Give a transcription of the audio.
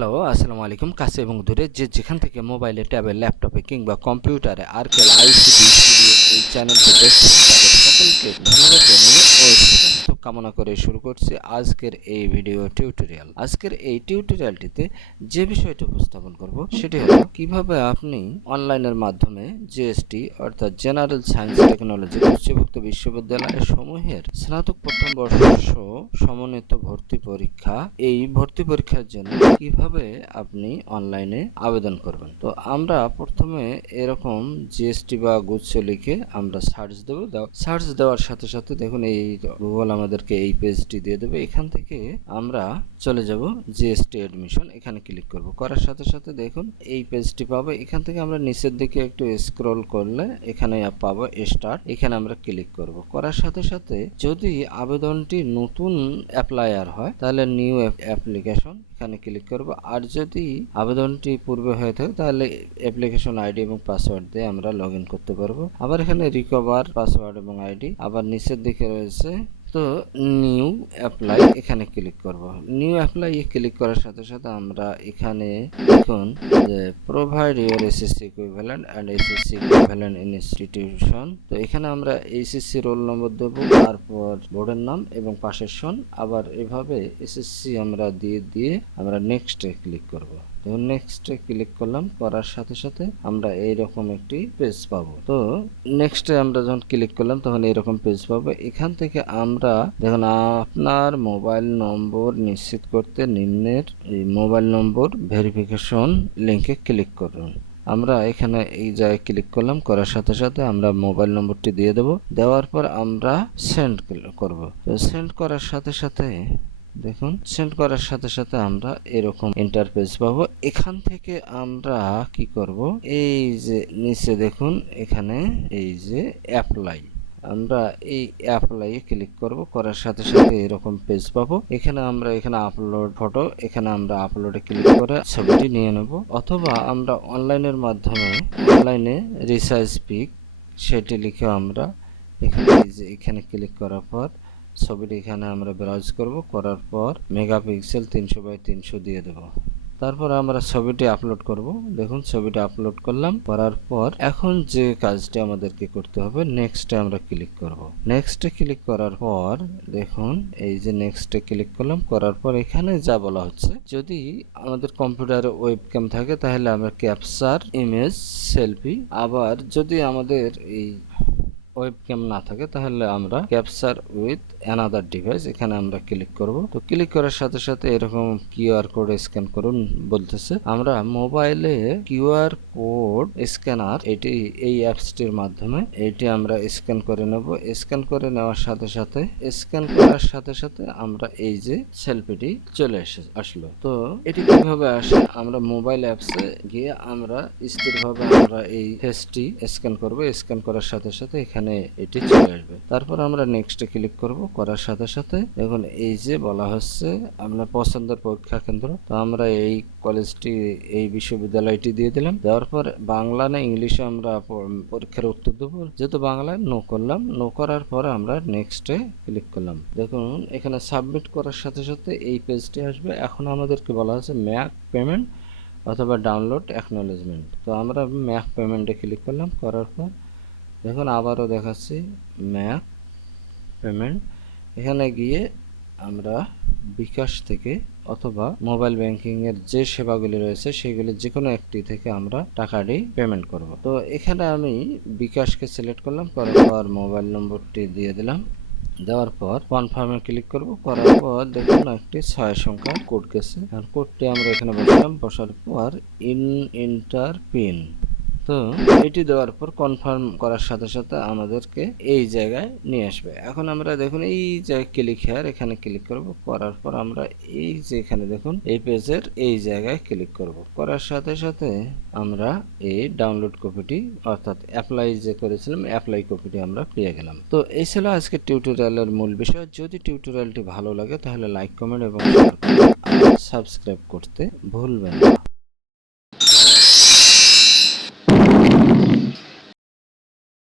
Hello, আসসালামু আলাইকুম। কাছে এবং দূরে যে যেখান থেকে মোবাইলে, ট্যাবে, ল্যাপটপে কিংবা কম্পিউটারে আরকেল আইসিটি আইসিডি এই চ্যানেলটি দেখছেন সকলকে ধন্যবাদ কামনা করে শুরু করছি আজকের এই ভিডিও টিউটোরিয়াল আজকের এই টিউটোরিয়ালটিতে যে বিষয়টি উপস্থাপন করব, সেটি হলো কীভাবে আপনি অনলাইনের মাধ্যমে জিএসটি অর্থাৎ জেনারেল সায়েন্স টেকনোলজি উচ্চভুক্ত বিশ্ববিদ্যালয় সমূহের স্নাতক প্রথম বর্ষ সমন্বিত ভর্তি পরীক্ষা, এই ভর্তি পরীক্ষার জন্য কীভাবে আপনি অনলাইনে আবেদন করবেন। তো আমরা প্রথমে এরকম জিএসটি বা গুচ্ছ লিখে আমরা সার্চ দেবো। সার্চ দেওয়ার সাথে সাথে দেখুন এই গুগল আমাদেরকে এই পেজটি দিয়ে দেবে। এখান থেকে আমরা চলে যাব জিএসটি অ্যাডমিশন এখানে ক্লিক করব। করার সাথে সাথে দেখুন, এই পেজটি পাবো। এখান থেকে আমরা নিচের দিকে একটু স্ক্রল করলে এখানে পাবো স্টার্ট এখানে আমরা ক্লিক করব। করার সাথে সাথে যদি আবেদনটি নতুন অ্যাপ্লায়ার হয়, তাহলে নিউ অ্যাপ্লিকেশন এখানে ক্লিক করব। আর যদি আবেদনটি পূর্বে হয়ে থাকে, তাহলে অ্যাপ্লিকেশন আইডি এবং পাসওয়ার্ড দিয়ে আমরা লগ করতে পারব। আবার এখানে রিকভার পাসওয়ার্ড এবং আইডি আবার নিচের দিকে রয়েছে তো নিউ অ্যাপ্লাই এখানে ক্লিক করব। নিউ অ্যাপ্লাই এ ক্লিক করার সাথে সাথে আমরা এখানে দেখুন যে provide your SSC equivalent and SSC equivalent institution তো এখানে আমরা এইচএসসি রোল নম্বর দেব, তারপর বোর্ডের নাম এবং পাশের সন। আবার এভাবে এসএসসি আমরা দিয়ে দিয়ে আমরা নেক্সটে ক্লিক করব। দেখুন নেক্সটে ক্লিক করলাম, করার সাথে সাথে আমরা এইরকম একটি পেজ পাবো। তো নেক্সটে আমরা যখন ক্লিক করলাম, তখন এরকম পেজ পাবো। এখান থেকে আমরা দেখুন, আপনার মোবাইল নম্বর নিশ্চিত করতে নিম্নের এই মোবাইল নম্বর ভেরিফিকেশন লিঙ্কে ক্লিক করুন। আমরা এখানে এই জায়গায় ক্লিক করলাম, করার সাথে সাথে আমরা মোবাইল নম্বরটি দিয়ে দেব। দেওয়ার পর আমরা সেন্ড করব। সেন্ড করার সাথে সাথে দেখুন সেন্ড করার সাথে সাথে আমরা এরকম ইন্টারফেস পাবো। এখান থেকে আমরা কি করব? এই যে নিচে দেখুন, এখানে এই যে অ্যাপ্লাই আমরা এই অ্যাপ্লাই এ ক্লিক করব, করার সাথে সাথে এরকম পেজ পাবো। এখানে আমরা এখানে আপলোড ফটো এখানে আমরা আপলোডে ক্লিক করে ছবিটি নিয়ে নেব। অথবা আমরা অনলাইনের মাধ্যমে অনলাইনে রিসার্চ পিক সেটি লিখে আমরা এখানে এখানে ক্লিক করার পর ছবিটি এখানে আমরা ব্রাউজ করব, করার পর মেগাপিক্সেল তিনশো বাই তিনশো দিয়ে দেব। তারপর আমরা ছবিটি আপলোড করব। দেখুন, ছবিটা আপলোড করলাম, করার পর এখন যে কাজটি আমাদেরকে করতে হবে নেক্সটে আমরা ক্লিক করব। নেক্সটে ক্লিক করার পর দেখুন, এই যে নেক্সটে ক্লিক করলাম, করার পর এখানে যা বলা হচ্ছে, যদি আমাদের কম্পিউটারে ওয়েবক্যাম থাকে, তাহলে আমরা ক্যাপচার ইমেজ সেলফি আবার যদি আমাদের এই ওয়েবক্যাম না থাকে, তাহলে আমরা ক্যাপচার উইথ অ্যানাদার ডিভাইস এখানে আমরা ক্লিক করব। তো ক্লিক করার সাথে সাথে এরকম কিউআর কোড স্ক্যান করুন বলতেছে। আমরা মোবাইলে কিউআর কোড স্ক্যানার এটি এই অ্যাপসটির মাধ্যমে, এটি আমরা স্ক্যান করে নেব। স্ক্যান করে নেওয়ার সাথে সাথে স্ক্যান করার সাথে সাথে আমরা এই যে সেলফিটি চলে এসে আসলো। তো এটি কীভাবে আসে? আমরা মোবাইল অ্যাপসে গিয়ে আমরা স্থিরভাবে আমরা এই ফেসটি স্ক্যান করব। স্ক্যান করার সাথে সাথে এখানে এটি চলে আসবে। তারপর আমরা নেক্সটে ক্লিক করব, করার সাথে সাথে। দেখুন, এই যে বলা হচ্ছে আপনার পছন্দের পরীক্ষা কেন্দ্র। তো আমরা এই কলেজটি এই বিশ্ববিদ্যালয়টি দিয়ে দিলাম। দেওয়ার পর বাংলা না ইংলিশে আমরা পরীক্ষার উত্তর দেবো। যেহেতু বাংলায় নো করলাম নো করার পর আমরা নেক্সটে ক্লিক করলাম। দেখুন, এখানে সাবমিট করার সাথে সাথে এই পেজটি আসবে। এখন আমাদেরকে বলা হচ্ছে ম্যাক পেমেন্ট অথবা ডাউনলোড অ্যাকনোলেজমেন্ট তো আমরা ম্যাক পেমেন্টে ক্লিক করলাম, করার পর দেখুন, আবারও দেখাচ্ছি ম্যাক পেমেন্ট। এখানে গিয়ে আমরা বিকাশ থেকে অথবা মোবাইল ব্যাংকিং এর যে সেবাগুলি রয়েছে, সেগুলি যে কোনো একটি থেকে আমরা টাকাটি পেমেন্ট করব। তো এখানে আমি বিকাশকে সিলেক্ট করলাম, করার পর মোবাইল নম্বরটি দিয়ে দিলাম। দেওয়ার পর কনফার্মে ক্লিক করব। করার পর দেখুন, একটি ছয় সংখ্যার কোড গেছে। আর কোডটি আমরা এখানে বসালাম। বসার পর ইন, ইন্টার, পিন। তো এটি দেওয়ার পর কনফার্ম করার সাথে সাথে আমাদেরকে এই জায়গায় নিয়ে আসবে। এখন আমরা দেখুন এই জায়গায় ক্লিক হেয়ার এখানে ক্লিক করব। করার পর আমরা এই যে এখানে দেখুন, এই পেজের এই জায়গায় ক্লিক করব। করার সাথে সাথে আমরা এই ডাউনলোড কপিটি অর্থাৎ অ্যাপ্লাই যে করেছিলাম অ্যাপ্লাই কপিটি আমরা পেয়ে গেলাম। তো এই ছিল আজকে টিউটোরিয়ালের মূল বিষয়। যদি টিউটোরিয়ালটি ভালো লাগে, তাহলে লাইক কমেন্ট এবং সাবস্ক্রাইব করতে ভুলবেন না।